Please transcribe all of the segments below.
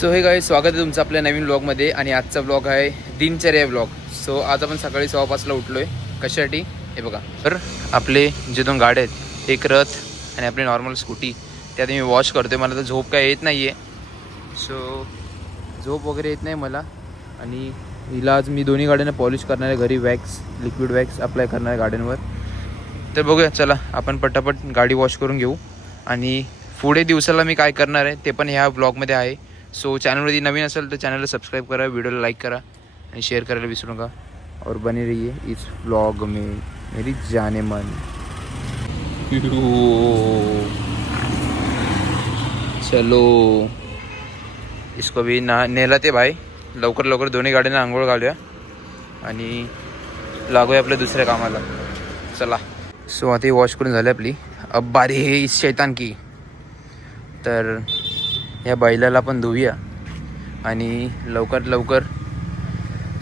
So हे guys, स्वागत आहे तुमचं आपल्या नवीन ब्लॉगमध्ये. आणि आजचा ब्लॉग आहे दिनचर्या ब्लॉग. सो आज आपण सकाळी 6:15 उठलो आहे. कशासाठी हे बघा. तर आपले जे दोन गाड्या आहेत, एक रथ आणि आपली नॉर्मल स्कूटी, त्यात मी वॉश करतो आहे. मला तर झोप काय येत नाही आहे. सो झोप वगैरे येत नाही मला. आणि हिला आज मी दोन्ही गाड्यांना पॉलिश करणार आहे घरी. वॅक्स, लिक्विड वॅक्स अप्लाय करणार आहे गाड्यांवर. तर बघूया, चला आपण पटापट गाडी वॉश करून घेऊ. आणि पुढे दिवसाला मी काय करणार आहे ते पण ह्या ब्लॉगमध्ये आहे. सो चॅनलमध्ये नवीन असेल तर चॅनलला सबस्क्राईब करा, व्हिडिओला लाईक करा आणि शेअर करायला विसरू नका. और बने रहिए इस ब्लॉग में मेरी जाने मन. चलो इसको भी नेलाते भाई. लवकर लवकर दोन्ही गाड्यांना आंघोळ घालूया आणि लागूया आपल्या दुसऱ्या कामाला. चला. सो आता ही वॉश करून झाली आपली. अब बारी है इस शैतान की. तर या बैलाला पण धुऊया आणि लवकर लवकर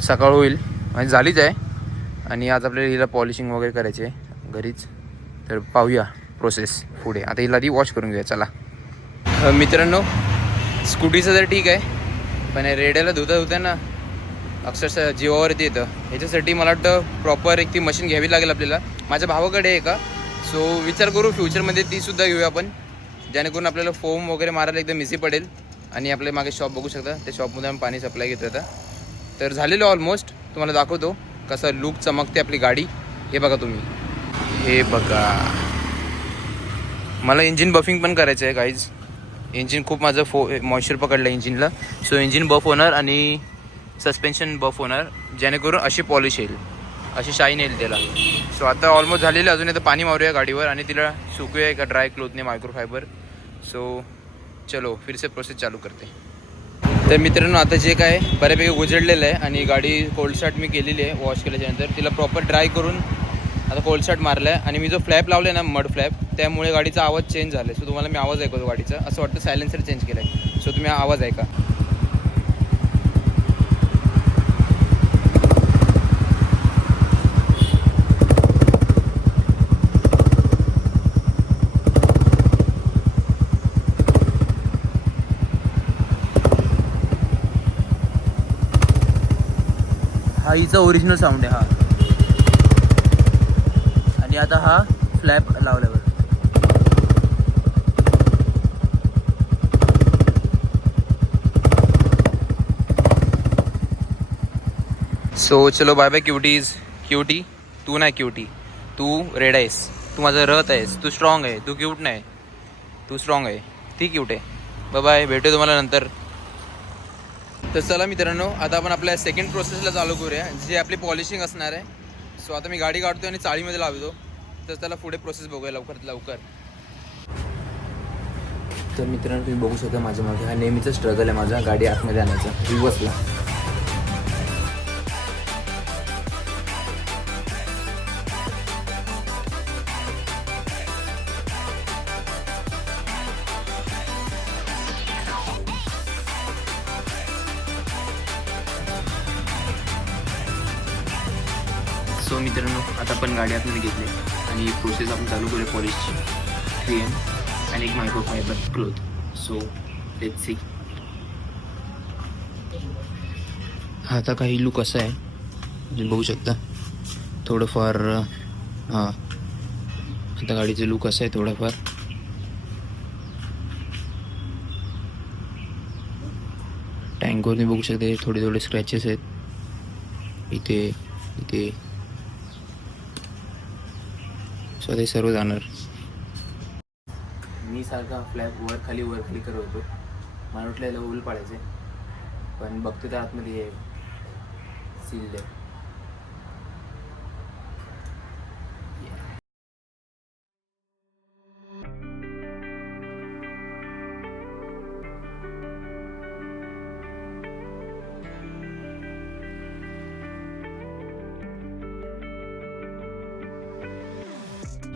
सकाळ होईल. म्हणजे झालीच आहे. आणि आज आपल्याला हिला पॉलिशिंग वगैरे करायची आहे घरीच. तर पाहूया प्रोसेस पुढे. आता हिला ती वॉश करून घेऊया. चला. मित्रांनो, स्कूटीचं तर ठीक आहे, पण रेड्याला धुता ना अक्षरशः जीवावरती येतं. ह्याच्यासाठी मला वाटतं प्रॉपर एक ती मशीन घ्यावी लागेल आपल्याला. माझ्या भावाकडे आहे का. सो विचार करू फ्युचरमध्ये तीसुद्धा घेऊया आपण, जेणेकरून आपल्याला फोम वगैरे मारायला एकदम इझी पडेल. आणि आपल्या मागे शॉप बघू शकता, त्या शॉपमध्ये आम्ही पाणी सप्लाय घेतो आता. तर झालेलं ऑलमोस्ट. तुम्हाला दाखवतो कसा लुक चमकते आपली गाडी. हे बघा तुम्ही, हे बघा. मला इंजिन बफिंग पण करायचं आहे गाईज. इंजिन खूप माझं मॉइश्चर पकडलं इंजिनला. सो इंजिन बफ होणार आणि सस्पेन्शन बफ होणार, जेणेकरून अशी पॉलिश येईल, अशी शाईन येईल त्याला. सो आता ऑलमोस्ट झालेलं. अजून आता पाणी मारूया गाडीवर आणि तिला सुकूया एका ड्राय क्लोथने, मायक्रोफायबर. सो चलो फिर से प्रोसेस चालू करते. तर मित्रांनो, आता जे काय बऱ्यापैकी उजळलेलं आहे आणि गाडी कोल्ड स्टार्ट मी केलेली आहे. वॉश केल्याच्यानंतर तिला प्रॉपर ड्राय करून आता कोल्ड स्टार्ट मारला आहे. आणि मी जो फ्लॅप लावला आहे ना, मड फ्लॅप, त्यामुळे गाडीचा आवाज चेंज झाला आहे. सो तुम्हाला मी आवाज ऐकवतो गाडीचा. असं वाटतं सायलेन्सर चेंज केला आहे. सो तुम्ही आवाज ऐका. हा हिचा ओरिजिनल साऊंड आहे हा. आणि आता हा फ्लॅप लावल्यावर. सो चलो बाय बाय क्यूटीज. क्यूटी तू नाही, क्यूटी तू रेड आहेस, तू माझा रथ आहेस, तू स्ट्रॉंग आहे. तू क्यूट नाही, तू स्ट्रॉंग आहे, ती क्यूट आहे. बाय बाय, भेटू तुम्हाला नंतर. तर चला मित्रांनो, आता आपण आपल्या सेकंड प्रोसेसला चालू करूया, जी आपली पॉलिशिंग असणार आहे. सो आता मी गाडी काढतो आणि चाळीमध्ये लावतो. तर त्याला पुढे प्रोसेस बघूया लवकरात लवकर. तर मित्रांनो, तुम्ही बघू शकता माझ्या मागे हा नेहमीचा स्ट्रगल आहे माझा, गाडी आतमध्ये आणायचा रिवर्सला. सो मित्रांनो, आता आपण गाडी आतमध्ये घेतली आणि प्रोसेस आपण चालू करूया पॉलिशची. 3M आणि एक microfibre cloth. So let's see. आता काही लुक असा आहे, तुम्ही बघू शकता थोडंफार. हां, आता गाडीचं लुक असं आहे थोडंफार. टँकवर तुम्ही बघू शकता थोडे थोडे स्क्रॅचेस आहेत इथे इथे. सो ते सर्व जाणार. मी सारखा फ्लॅप वर खाली करत होतो. मला वाटलं याला उल पाडायचं आहे, पण बघतो त्या आतमध्ये हे सील आहे.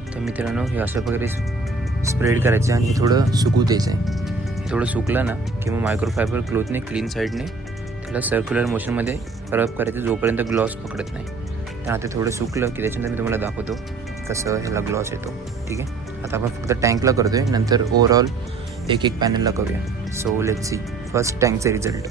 तर मित्रांनो, हे अशा प्रकारे स्प्रेड करायचं आणि हे थोडं सुकू द्यायचं आहे. हे थोडं सुकलं ना की मग मायक्रोफायबर क्लोथने क्लीन साईडने त्याला सर्क्युलर मोशनमध्ये रब करायचं, जोपर्यंत ग्लॉस पकडत नाही. तर आता थोडं सुकलं की त्याच्यानंतर मी तुम्हाला दाखवतो कसं ह्याला ग्लॉस येतो. ठीक आहे. आता आपण फक्त टँकला करतो आहे, नंतर ओव्हरऑल एक एक पॅनलला करूया. सो लेट्स सी फर्स्ट टँकचे रिझल्ट.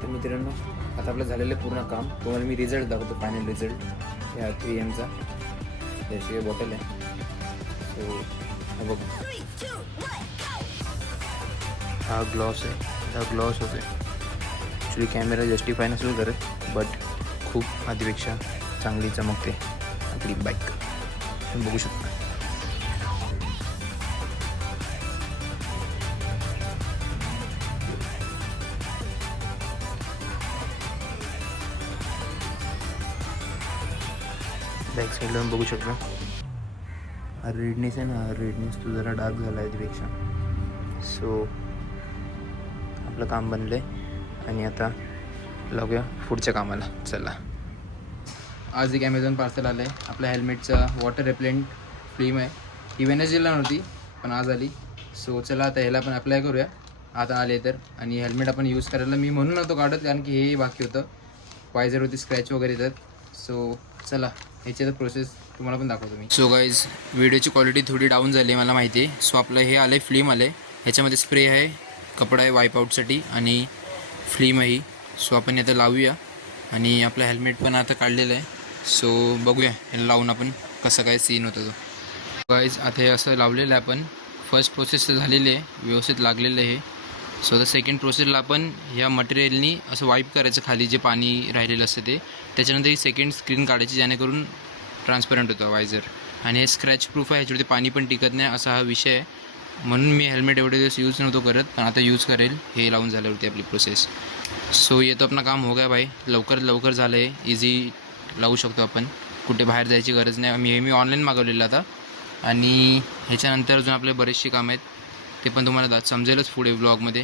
तर मित्रांनो, आता आपलं झालेलं पूर्ण काम तुम्हाला मी रिझल्ट दाखवतो. फायनल रिझल्ट या 3Mचा त्याची बॉटल आहे. सो हा बघ, हा ग्लॉस आहे. हा ग्लॉस होते. ॲक्च्युली कॅमेरा जस्टिफाय नसेल करत, बट खूप आधीपेक्षा चांगली चमकते आपली बाईक, तुम्ही बघू शकता. बॅक साईडला बघू शकता. हा रेडनेस आहे ना, हा रेडनेस तो जरा डार्क झाला आहे त्यापेक्षा. सो आपलं काम बनलं आहे आणि आता लागूया पुढच्या कामाला. चला. आज एक ॲमेझॉन पार्सल आलं आहे. आपल्या हेल्मेटचा वॉटर रेप्लेंट फिल्म आहे. ही वेनसडेला नव्हती पण आज आली. सो चला आता ह्याला पण अप्लाय करूया आता आले तर. आणि हेल्मेट आपण यूज करायला मी म्हणून नव्हतो काढत, कारण की हे बाकी होतं. वायझर होती, स्क्रॅच वगैरे येतात. सो चला ह्याची आता प्रोसेस तुम्हाला पण दाखवतो मी. सो गाईज, व्हिडिओची क्वालिटी थोडी डाऊन झाली आहे मला माहिती आहे. सो आपलं हे आलं आहे फिल्म आलं आहे. ह्याच्यामध्ये स्प्रे आहे, कपडा आहे वाईप आउटसाठी आणि फिल्म आहे. सो आपण आता लावूया आणि आपलं हेल्मेट पण आता काढलेलं आहे. सो बघूया ह्याला लावून आपण कसं काय सीन होतं तो. गाईज आता हे असं लावलेलं आहे आपण. फर्स्ट प्रोसेस झालेली आहे, व्यवस्थित लागलेलं आहे. सो आता सेकंड प्रोसेसला आपण ह्या मटेरियलनी असं वाईप करायचं खाली जे पाणी राहिलेलं असतं ते. त्याच्यानंतर ही सेकंड स्क्रीन काढायची जेणेकरून ट्रान्सपरंट होतं वायझर. आणि हे स्क्रॅच प्रूफ आहे, ह्याच्यावरती पाणी पण टिकत नाही असा हा विषय आहे. म्हणून मी हेल्मेट एवढे दिवस यूज नव्हतो करत, पण आता यूज करेल हे लावून झाल्यावरती आपली प्रोसेस. सो ये तो अपना काम हो गया भाई. लवकर झालं आहे. इझी लावू शकतो आपण, कुठे बाहेर जायची गरज नाही. मी ऑनलाईन मागवलेलं आता. आणि ह्याच्यानंतर अजून आपले बरेचसे काम आहेत, ते पण तुम्हाला समजेलच पुढे व्लॉगमध्ये.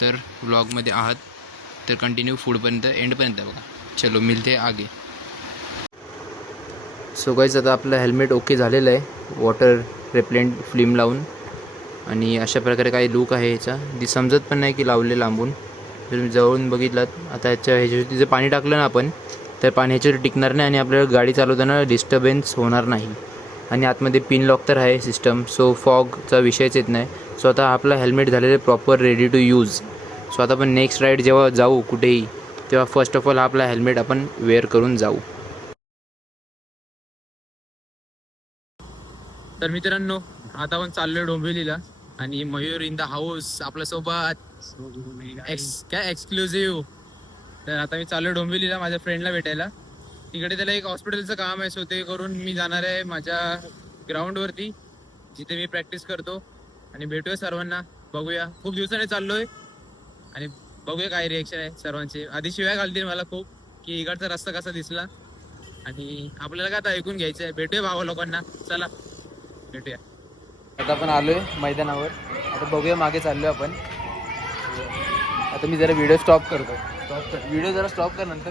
तर व्लॉगमध्ये आहात तर कंटिन्यू पुढपर्यंत एंडपर्यंत बघा. चलो मिलते आगे. सो गाईज आता आपलं हेल्मेट ओके झालेलं आहे वॉटर रेप्लेंट फिल्म लावून. आणि अशा प्रकारे काही लूक आहे ह्याचा. ती समजत पण नाही की लावले लांबून. जर तुम्ही जवळून बघितलात आता ह्याच्यावरती जर पाणी टाकलं ना आपण, तर पाणी ह्याच्यावर टिकणार नाही आणि आपल्याला गाडी चालवताना डिस्टर्बन्स होणार नाही. आणि आतमध्ये पिन लॉक तर आहे सिस्टम, सो फॉगचा विषयच येत नाही. सो आता आपला हेल्मेट झालेलं proper ready to use. So आता आपण नेक्स्ट राईड जेव्हा जाऊ कुठेही, तेव्हा फर्स्ट ऑफ ऑल हा आपला हेल्मेट आपण वेअर करून जाऊ. तर मित्रांनो, आता आपण चाललोय डोंबिवलीला आणि मयूर इन द हाऊस आपल्यासोबत काय एक्सक्लुझिव्ह. तर आता मी चाललोय डोंबिवलीला माझ्या फ्रेंडला भेटायला. तिकडे त्याला एक हॉस्पिटलचं काम आहे, सो ते करून मी जाणार आहे माझ्या ग्राउंडवरती जिथे मी प्रॅक्टिस करतो. आणि भेटूया सर्वांना, बघूया. खूप दिवसाने चाललोय आणि बघूया काय रिएक्शन आहे सर्वांची. आधी शिव्या घालतील मला खूप की इकडचा रस्ता कसा दिसला, आणि आपल्याला काय आता ऐकून घ्यायचं आहे. भेटूया भावा लोकांना, चला भेटूया. आता आपण आलोय मैदानावर. आता बघूया मागे चाललोय आपण. आता मी जरा व्हिडिओ स्टॉप करतो. व्हिडिओ जरा स्टॉप कर नंतर.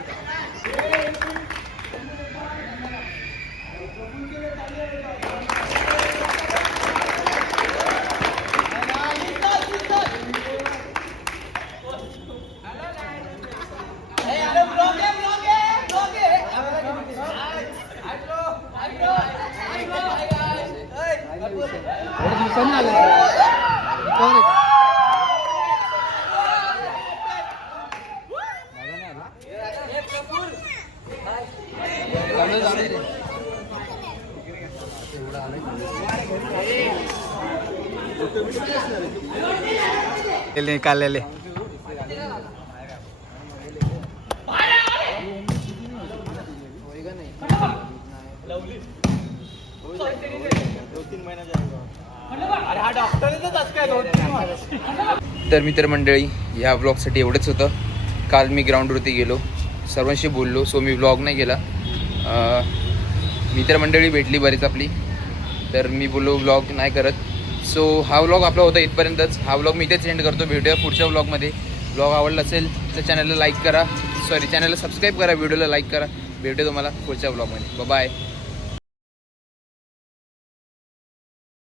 निकालेले तर मित्रमंडळी, ह्या ब्लॉगसाठी एवढंच होतं. काल मी ग्राउंडवरती गेलो, सर्वांशी बोललो. सो मी ब्लॉग नाही केला. मित्रमंडळी भेटली बरीच आपली, तर मी बोललो ब्लॉग नाही करत. सो हा व्लॉग आपला होता इथपर्यंतच. हा व्लॉग मी इथेच एंड करतो. भेटूया पुढच्या व्लॉगमध्ये. व्लॉग आवडला असेल तर चॅनलला सबस्क्राईब करा, व्हिडिओला लाईक करा. भेटूया तुम्हाला पुढच्या व्लॉगमध्ये. बाय.